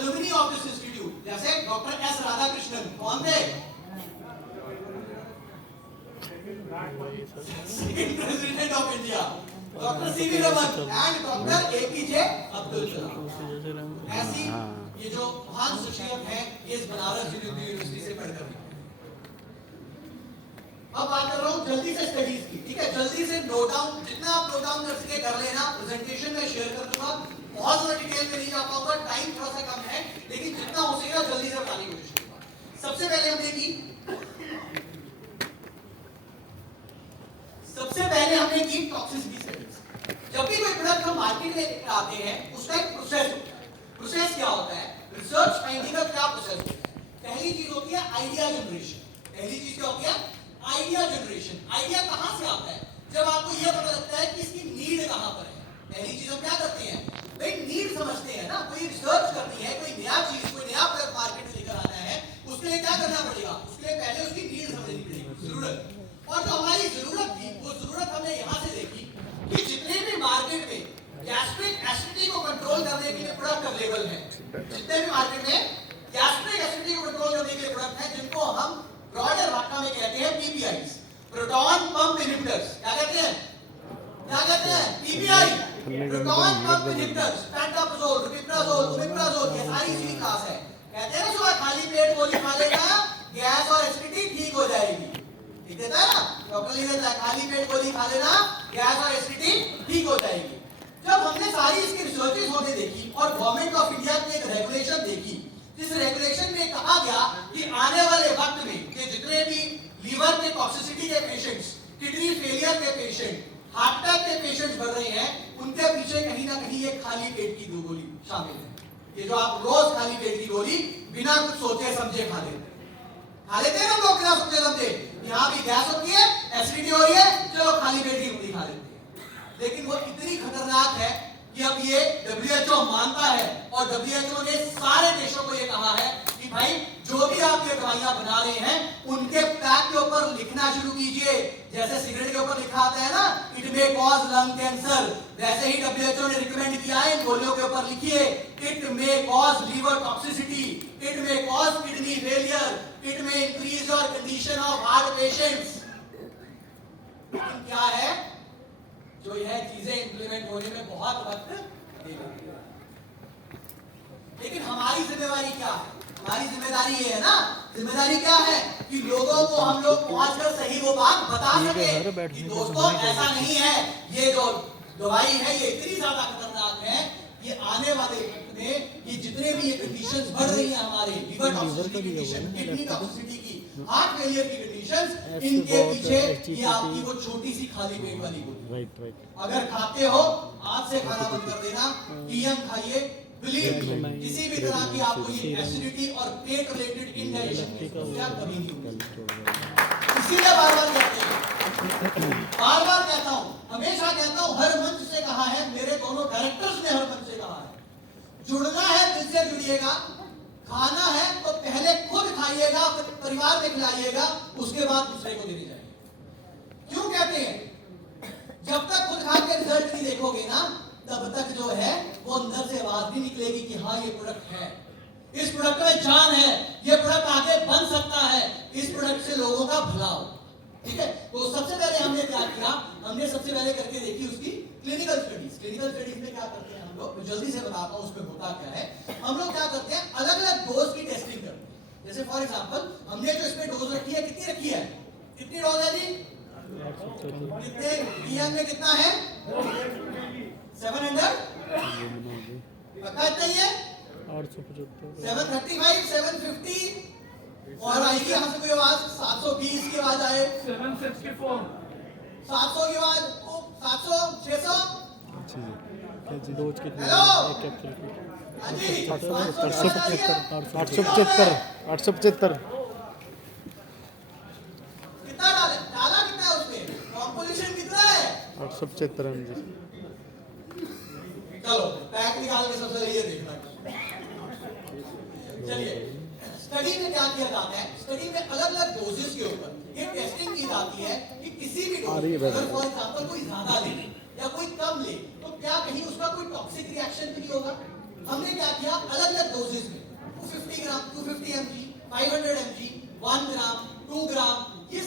Alumni of this institute, जैसे doctor S Radhakrishnan, कौन थे? Second president of India, doctor CV Raman and doctor APJ Abdul Kalam. ऐसी ये जो महान शख्सियत है, ये इस बनारस हिंदू यूनिवर्सिटी से पढ़कर निकले। अब बात कर रहा हूँ जल्दी से स्टडीज की, ठीक है? जल्दी से नोट डाउन, जितना आप नोट डाउन कर सके कर लेना। प्रेजेंटेशन में शेयर कर दूंगा, बहुत ज्यादा डिटेल में नहीं जा पाऊंगा, टाइम थोड़ा सा कम है, लेकिन जितना हो सकेगा जल्दी से बताने की कोशिश करूंगा। सबसे पहले हमने की टॉक्सिसिटी स्टडीज। जब भी कोई प्रोडक्ट हम मार्केट में आते हैं, उसका एक प्रोसेस होता है। प्रोसेस क्या होता है? रिसर्च फाइंडिंग का क्या प्रोसेस होता है? पहली चीज होती है आइडिया जनरेशन। पहली चीज क्या होती है? Idea generation. आइडिया कहां से आता है? जब आपको यह पता लगता है कि इसकी नीड कहां पर है। पहली चीज हम क्या करते हैं भाई, नीड समझते हैं ना। कोई रिसर्च करनी है, कोई नया चीज, कोई नया प्रोडक्ट मार्केट में लेकर आना है, उसके लिए क्या करना पड़ेगा? उसके लिए पहले उसकी नीड समझनी पड़ेगी, जरूरत। और जो हमारी जरूरत थी, वो जरूरत हमने यहां से देखी कि जितने भी मार्केट में गैस्ट्रिक एसिडिटी को कंट्रोल करने के लिए प्रोडक्ट अवेलेबल हैं, जितने भी मार्केट में गैस्ट्रिक एसिडिटी को कंट्रोल करने के लिए प्रोडक्ट हैं, जिनको हम ब्रॉडर भाषा में कहते हैं पीपीआईज, प्रोटॉन पंप इनहिबिटर्स। क्या कहते हैं? क्या कहते हैं? PPI, proton pump inhibitors, pantoprazole, rabeprazole, omeprazole, ये सारी इसी क्लास है। कहते हैं ना सुबह खाली पेट गोली खा लेना, गैस और एसिडिटी ठीक हो जाएगी। ठीक है ना? डॉक्टर लिख देता है खाली पेट गोली खा लेना, गैस और एसिडिटी ठीक हो जाएगी। जब हमने सारी इसकी रिसर्चेस होने देखी और गवर्नमेंट ऑफ इंडिया की एक रेगुलेशन देखी, जिस रेगुलेशन में कहा गया कि आने वाले वक्त में कि जितने भी लीवर के टॉक्सिसिटी के पेशेंट्स, किडनी फेलियर के पेशेंट, हार्ट अटैक के पेशेंट्स बढ़ रहे हैं, उनके पीछे कहीं ना कहीं ये खाली पेट की दो गोली शामिल है। ये जो आप रोज खाली पेट की गोली बिना कुछ सोचे समझे खा लेते हैं ना लोग, बिना सोचे समझे। यहाँ भी गैस होती है, एसिडिटी हो रही है, चलो खाली पेट की गोली खा लेते हैं। लेकिन वो इतनी खतरनाक है कि अब ये WHO मानता है, और WHO ने सारे देशों को ये कहा है कि भाई जो भी आप ये दवाइयां बना रहे हैं, उनके पैक के ऊपर लिखना शुरू कीजिए। जैसे सिगरेट के ऊपर लिखा आता है ना, it may cause lung cancer, वैसे ही WHO ने रिकमेंड किया है इन गोलियों के ऊपर लिखिए it may cause liver toxicity, it may cause kidney failure, it may increase your condition of heart patients. लेकिन क्या है, जो यह चीजें इंप्लीमेंट होने में बहुत वक्त लगेगा। लेकिन हमारी जिम्मेदारी क्या है? हमारी जिम्मेदारी ये है ना, जिम्मेदारी क्या है कि लोगों को हम लोग पहुंचकर सही वो बात बता सके कि दोस्तों ऐसा नहीं है, ये जो दवाई है ये इतनी ज्यादा खतरनाक है, ये आने वाले वक्त में ये जितने भी ये कंडीशंस बढ़ रही हैं, हमारे liver toxicity condition, kidney toxicity की, हार्ट फेलियर की कंडीशंस, इनके पीछे ये आपकी वो छोटी सी खाली पेट वाली गोली। अगर खाते हो आज से खाना बंद कर देना, कीयम खाइए। बिलीव किसी भी तरह की आपको ये एसिडिटी और पेट रिलेटेड इंडाइजेशन की समस्या कभी नहीं होगी। इसीलिए बार-बार कहते हैं, बार-बार कहता हूं, हमेशा कहता हूं, हर मंच से कहा है, मेरे दोनों डायरेक्टर्स ने हर मंच से कहा है, जुड़ना है दिल से जुड़िएगा, खाना है तो पहले खुद खाइएगा, परिवार में खिलाइएगा, उसके बाद दूसरे को देने जाइए। क्यों कहते हैं? जब तक खुद खा के रिजल्ट नहीं देखोगे ना, तब तक जो है वो अंदर से आवाज नहीं निकलेगी कि हाँ ये प्रोडक्ट है, इस प्रोडक्ट में जान है, ये प्रोडक्ट आगे बन सकता है, इस प्रोडक्ट से लोगों का भला हो। ठीक है? तो सबसे पहले हमने क्या किया, हमने सबसे पहले करके देखी उसकी क्लिनिकल स्टडीज। क्लिनिकल स्टडीज में क्या करते हैं हम लोग, जल्दी से बताता हूँ उसमें होता क्या है। हम लोग क्या करते हैं, अलग अलग डोज की टेस्टिंग करते हैं। जैसे फॉर एग्जाम्पल हमने जो इसमें डोज रखी है, कितनी रखी है, कितनी डोज है जी, कितने डीएम में कितना है, 700 पक्का इतना ही है, 735, 750 और आएगी यहाँ से कोई आवाज 720 की आवाज आए, 764, 700 की आवाज, 700, 600। हेलो हाँ जी, 875 कितना डाला कितना है उसमें, कॉम्पोजिशन कितना है, 875। चलो पैक निकाल के सबसे ये देखना। चलिए स्टडी में क्या किया जाता है, स्टडी में अलग अलग डोजेस के ऊपर ये टेस्टिंग की जाती है कि किसी भी डोज, अगर फॉर एग्जांपल कोई ज्यादा ले या कोई कम ले, तो क्या कहीं उसका कोई टॉक्सिक रिएक्शन भी नहीं होगा। हमने क्या किया, अलग अलग डोजेस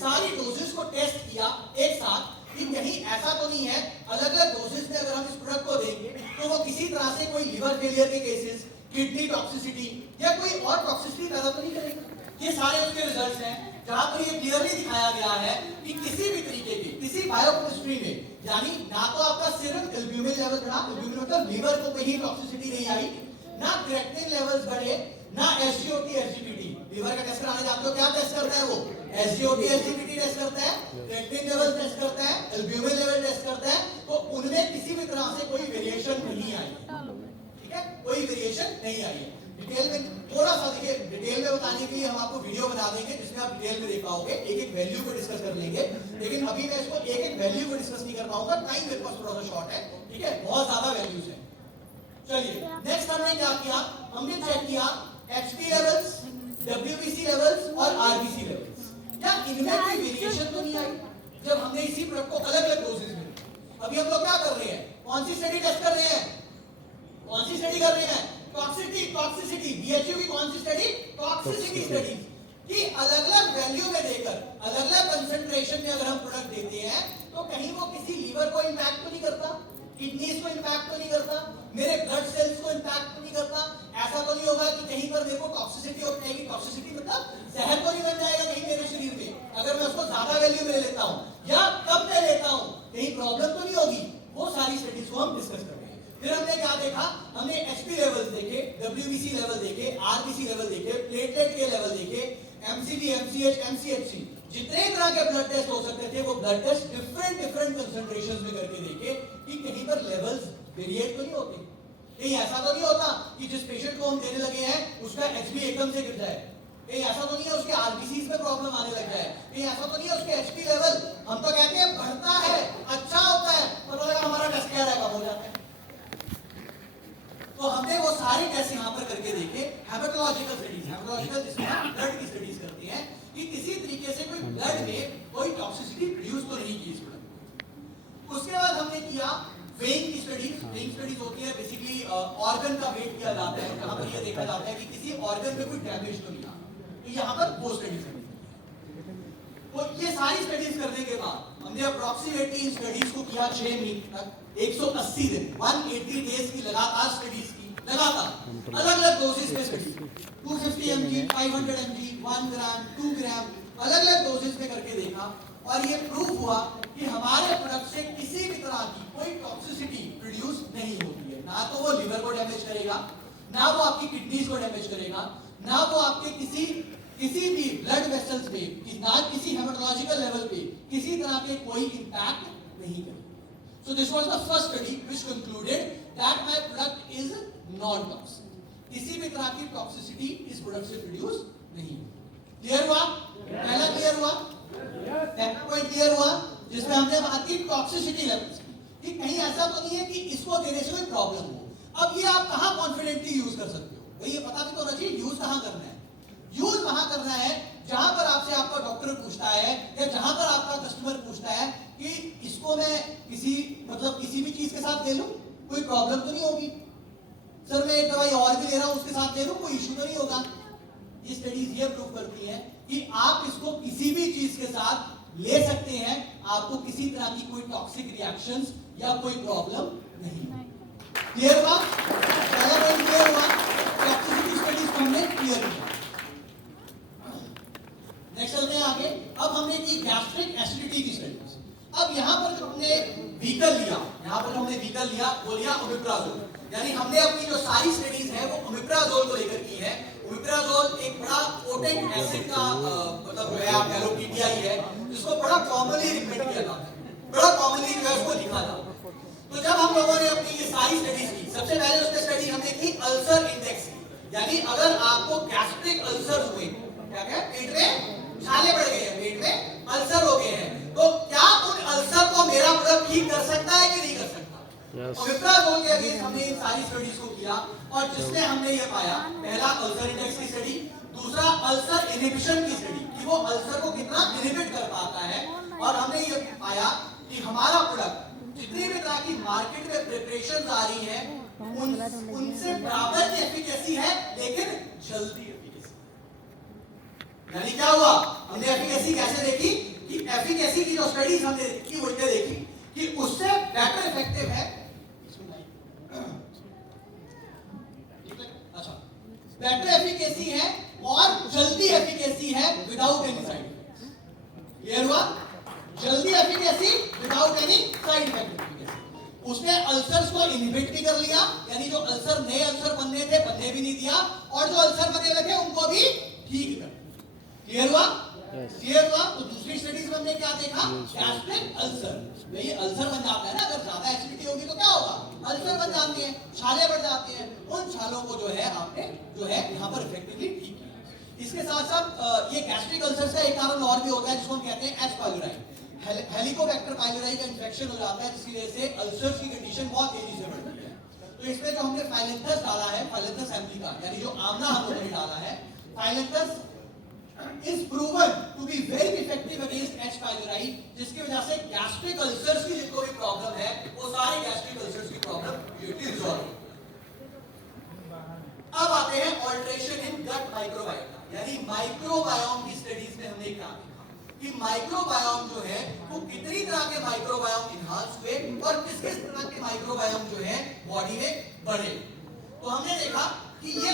सारी डोजेस को टेस्ट किया एक साथ कि कहीं ऐसा तो नहीं है अलग अलग डोजेस में अगर हम इस प्रोडक्ट को देंगे तो वो किसी तरह से कोई लिवर फेलियर के केसेस, किडनी टॉक्सिसिटी या कोई और टॉक्सिसिटी पैदा तो नहीं करेगा। ये सारे उसके रिजल्ट्स हैं जहां पर ये क्लियरली दिखाया गया है कि किसी भी तरीके की किसी बायोकेमिस्ट्री में, यानी ना तो आपका सीरम एल्ब्यूमिन लेवल बढ़ा, एल्ब्यूमिन मतलब लीवर को कहीं टॉक्सिसिटी नहीं आई, ना क्रेटिनिन लेवल्स बढ़े, ना एसजीओटी एसजीपीटी। लीवर का टेस्ट कराने जानते हो क्या टेस्ट करता है वो? एसजीओटी एसजीपीटी टेस्ट करता है, क्रेटिनिन लेवल टेस्ट करता है, एल्ब्यूमिन लेवल टेस्ट करता है। तो उनमें किसी भी तरह से कोई वेरिएशन नहीं आई, ठीक है, कोई वेरिएशन नहीं आई है। डिटेल में थोड़ा सा देखिए, डिटेल में बताने के लिए हम आपको वीडियो बना देंगे जिसमें आप डिटेल में देख पाओगे, एक एक वैल्यू को डिस्कस कर लेंगे। लेकिन अभी मैं इसको एक एक वैल्यू को डिस्कस नहीं कर पाऊंगा, टाइम मेरे पास थोड़ा सा शॉर्ट है, ठीक है, बहुत ज्यादा वैल्यूज है। चलिए नेक्स्ट हमने क्या किया, हमने चेक किया एचपी लेवल्स, डब्ल्यूबीसी लेवल्स और आरबीसी लेवल्स। क्या इनमें कोई वेरिएशन तो नहीं आई जब हमने इसी प्रोडक्ट को अलग अलग डोजेज में? अभी हम लोग क्या कर रहे हैं, कौन सी स्टडी टेस्ट कर रहे हैं, कौन सी स्टडी कर रहे हैं? टॉक्सिसिटी। बीएचयू की कौन सी स्टडी? Toxicity study. कि अलग अलग वैल्यू में देकर अलग अलग कंसंट्रेशन में अगर हम प्रोडक्ट देते हैं तो कहीं वो किसी लीवर को इंपैक्ट तो नहीं करता, किडनीज को इंपैक्ट तो नहीं करता, मेरे ब्लड सेल्स को इंपैक्ट तो नहीं करता। ऐसा तो नहीं होगा कि कहीं पर मेरे को टॉक्सिसिटी हो जाएगी, टॉक्सिसिटी मतलब जहर तो नहीं बन जाएगा कहीं मेरे शरीर में अगर मैं उसको ज्यादा वैल्यू में ले लेता हूं, या कब मैं लेता हूं, कहीं प्रॉब्लम तो नहीं होगी। वो सारी स्टडीज को हम डिस्कस कर रहे हैं। फिर हमने क्या देखा, हमने एचपी लेवल्स देखे, डब्ल्यूबीसी लेवल देखे, आरबीसी लेवल देखे, प्लेटलेट के लेवल देखे, एमसीबी, एमसीएच, एमसीएचसी, जितने तरह के ब्लड टेस्ट हो सकते थे वो ब्लड टेस्ट डिफरेंट कंसंट्रेशंस में करके देखे कि कहीं पर लेवल्स वेरिएट तो नहीं होते। कहीं ऐसा तो नहीं होता कि जिस पेशेंट को हम देने लगे हैं उसका एचपी एकदम से गिर जाए, कहीं ऐसा तो नहीं है उसके आरबीसीज में प्रॉब्लम आने लग जाए, कहीं ऐसा तो नहीं है उसके एचपी लेवल, हम तो कहते हैं बढ़ता है, अच्छा होता है, पता लगा हमारा टेस्ट क्या रहेगा, हो जाता है। तो हमने वो सारे टेस्ट यहाँ पर करके देखे, हेमेटोलॉजिकल स्टडीज, हेमेटोलॉजिकल जिसमें ब्लड की स्टडीज करती हैं कि किसी तरीके से कोई ब्लड में कोई टॉक्सिसिटी प्रोड्यूस तो नहीं की इस प्रोडक्ट। उसके बाद हमने किया वेइंग की स्टडीज। वेइंग स्टडीज होती है बेसिकली ऑर्गन का वेट किया जाता है, जहाँ पर ये देखा जाता है कि किसी ऑर्गन में कोई डैमेज तो नहीं आ, तो यहाँ पर वो स्टडीज है। तो ये सारी स्टडीज करने के बाद हमने अप्रोक्सीमेटली इन स्टडीज को किया 6 महीने तक, 180 दिन, 180 डेज की लगातार स्टडीज की, लगातार अलग अलग डोजेस में स्टडी, 250 mg, 500 mg, 1 ग्राम, 2 ग्राम, अलग अलग डोजेस में करके देखा। और ये प्रूव हुआ कि हमारे प्रोडक्ट से किसी भी तरह की कोई टॉक्सिसिटी प्रोड्यूस नहीं होती है। ना तो वो लिवर को डैमेज करेगा, ना वो आपकी किडनीज को डैमेज करेगा, ना वो आपके किसी भी ब्लड वेसल्स पे, ना किसी हेमेटोलॉजिकल लेवल पे किसी तरह के कोई इंपैक्ट नहीं करेगा। So this was the first study which concluded that my product is non-toxic. किसी भी तरह की टॉक्सिसिटी इस प्रोडक्ट से प्रोड्यूस नहीं होती। क्लियर हुआ? पहला क्लियर हुआ? पहला पॉइंट क्लियर हुआ जिसमें हमने बात की टॉक्सिसिटी लेवल्स की, कि कहीं ऐसा तो नहीं है कि इसको देने से कोई प्रॉब्लम हो। अब ये आप कहां कॉन्फिडेंटली यूज कर सकते हो, भाई ये पता भी तो होना चाहिए यूज कहां करना है। यूज वहां करना है जहां पर आपसे आपका डॉक्टर पूछता है या जहां पर आपका कस्टमर पूछता है कि इसको मैं किसी भी चीज के साथ ले लूं, कोई प्रॉब्लम तो नहीं होगी, सर मैं एक दवाई और भी ले रहा हूं उसके साथ ले लूं, कोई इशू तो नहीं होगा। ये स्टडीज ये प्रूव करती है कि आप इसको किसी भी चीज के साथ ले सकते हैं, आपको किसी तरह की कोई टॉक्सिक रिएक्शंस या कोई प्रॉब्लम नहीं। क्लियर हुआ? पहला पॉइंट क्लियर हुआ, टॉक्सिसिटी स्टडीज को हमने क्लियर किया। नेक्स्ट चलते हैं आगे। अब हमने की गैस्ट्रिक एसिडिटी की स्टडीज। अब यहाँ पर जो हमने व्हीकल लिया, वो लिया ओमिप्राजोल, यानी हमने अपनी जो सारी स्टडीज है वो ओमिप्राजोल को लेकर की है। ओमिप्राजोल एक बड़ा पोटेंट एसिड का मतलब है, आप कह लो पीपीआई है, जिसको बड़ा कॉमनली रिकमेंड किया जाता है, बड़ा कॉमनली जो है उसको लिखा जाता है। तो जब हम लोगों ने अपनी ये सारी स्टडीज की, सबसे पहले उसमें स्टडी हमने की अल्सर इंडेक्स की, यानी अगर आपको गैस्ट्रिक अल्सर हुए, क्या क्या पेट में छाले पड़ गए हैं, पेट में अल्सर हो गए हैं, तो क्या उन अल्सर को मेरा प्रोडक्ट ठीक कर सकता है कि नहीं कर सकता? ओमिप्राजोल के अगेंस्ट हमने इन सारी स्टडीज को किया और जिसमें हमने ये पाया, पहला अल्सर इंडेक्स की स्टडी, दूसरा अल्सर इनहिबिशन की स्टडी कि वो अल्सर को कितना इनहिबिट कर पाता है, और हमने ये पाया कि हमारा प्रोडक्ट जितनी भी तरह की मार्केट में प्रिपरेशन आ रही है उनसे बराबर की एफिकेसी है, लेकिन जल्दी एफिकेसी। यानी क्या हुआ, हमने एफिकेसी कैसे देखी, एफिकेसी की जो स्टडीज हमने की वो ये देखी कि उससे बेटर इफेक्टिव है। अच्छा, बेटर एफिकेसी है और जल्दी एफिकेसी है without any side effects. Clear हुआ? जल्दी efficacy without any side effect. उसने अल्सर्स को इनहिबिट भी कर लिया, यानी जो अल्सर नए अल्सर बनने थे बनने भी नहीं दिया, और जो अल्सर बने हुए थे उनको भी ठीक कर दिया। क्लियर हुआ? क्लियर हुआ? तो दूसरी स्टडीज में हमने क्या देखा? Gastric ulcer. ये अल्सर बन जाता है ना, अगर ज्यादा एसिडिटी होगी तो क्या होगा? अल्सर बन जाती है, छाले बढ़ जाती हैं। उन छालों को जो है आपने जो है यहाँ पर इफेक्टिवली ठीक किया। इसके साथ साथ ये गैस्ट्रिक अल्सर का एक कारण और भी होता है जिसको हम कहते हैं एच पाइलोराई। हेलिकोबैक्टर पाइलोराई का इंफेक्शन हो जाता है, जिसकी वजह से अल्सर्स की कंडीशन बहुत तेजी से बढ़ती है। तो इसमें जो हमने फाइलेंथस डाला है, फाइलेंथस एम्प्लिका, यानी जो आमला हम लोगों ने डाला है, phyllanthus is proven to be very effective against H pylori, जिसकी वजह से गैस्ट्रिक अल्सर्स की जिनको भी प्रॉब्लम है वो सारी गैस्ट्रिक अल्सर्स की प्रॉब्लम रिजॉल्व हो। अब आते हैं ऑल्टरेशन इन गट माइक्रोबायोम, यानी माइक्रोबायोम की स्टडीज में हमने क्या देखा कि माइक्रोबायोम जो है वो कितनी तरह के माइक्रोबायोम इन्हांस हुए और किस किस तरह के माइक्रोबायोम जो है बॉडी में बढ़े। तो हमने देखा कि ये